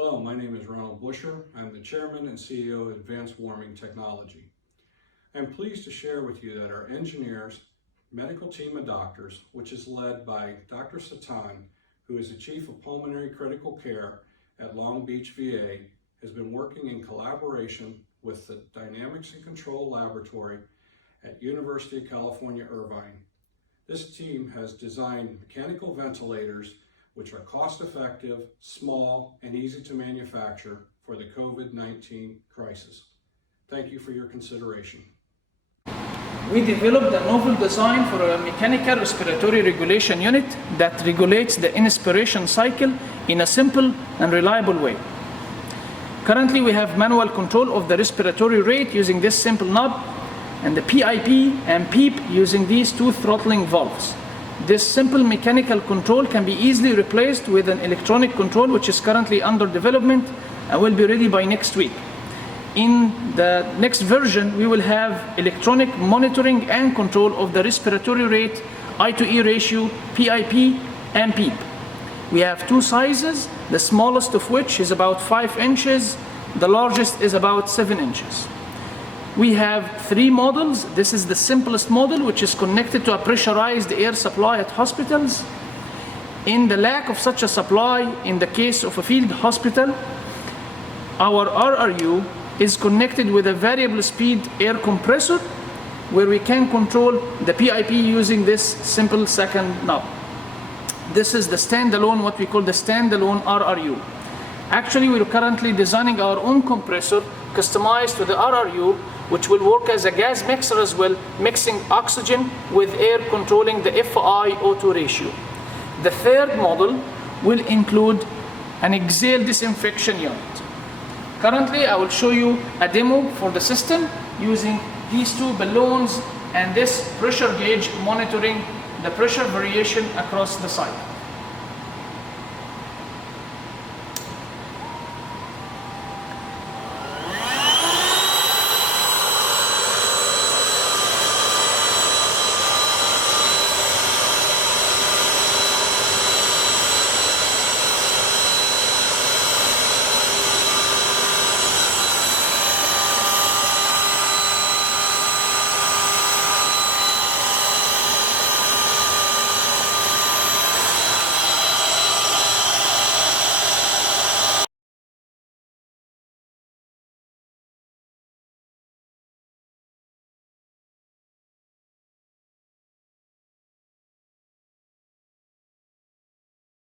Hello, my name is Ronald Busher. I'm the Chairman and CEO of Advanced Warming Technology. I'm pleased to share with you that our engineers, medical team of doctors, which is led by Dr. Satan, who is the Chief of Pulmonary Critical Care at Long Beach VA, has been working in collaboration with the Dynamics and Control Laboratory at University of California, Irvine. This team has designed mechanical ventilators which are cost-effective, small, and easy to manufacture for the COVID-19 crisis. Thank you for your consideration. We developed a novel design for a mechanical respiratory regulation unit that regulates the inspiration cycle in a simple and reliable way. Currently, we have manual control of the respiratory rate using this simple knob, and the PIP and PEEP using these two throttling valves. This simple mechanical control can be easily replaced with an electronic control, which is currently under development and will be ready by next week. In the next version, we will have electronic monitoring and control of the respiratory rate, I/E ratio, PIP, and PEEP. We have two sizes, the smallest of which is about 5 inches, the largest is about 7 inches. We have 3 models. This is the simplest model, which is connected to a pressurized air supply at hospitals. In the lack of such a supply, in the case of a field hospital, our RRU is connected with a variable speed air compressor, where we can control the PIP using this simple second knob. This is the standalone, what we call the standalone RRU. Actually, we're currently designing our own compressor customized to the RRU, which will work as a gas mixer as well, mixing oxygen with air, controlling the FI/O2 ratio. The third model will include an exhale disinfection unit. Currently, I will show you a demo for the system using these 2 balloons and this pressure gauge monitoring the pressure variation across the site.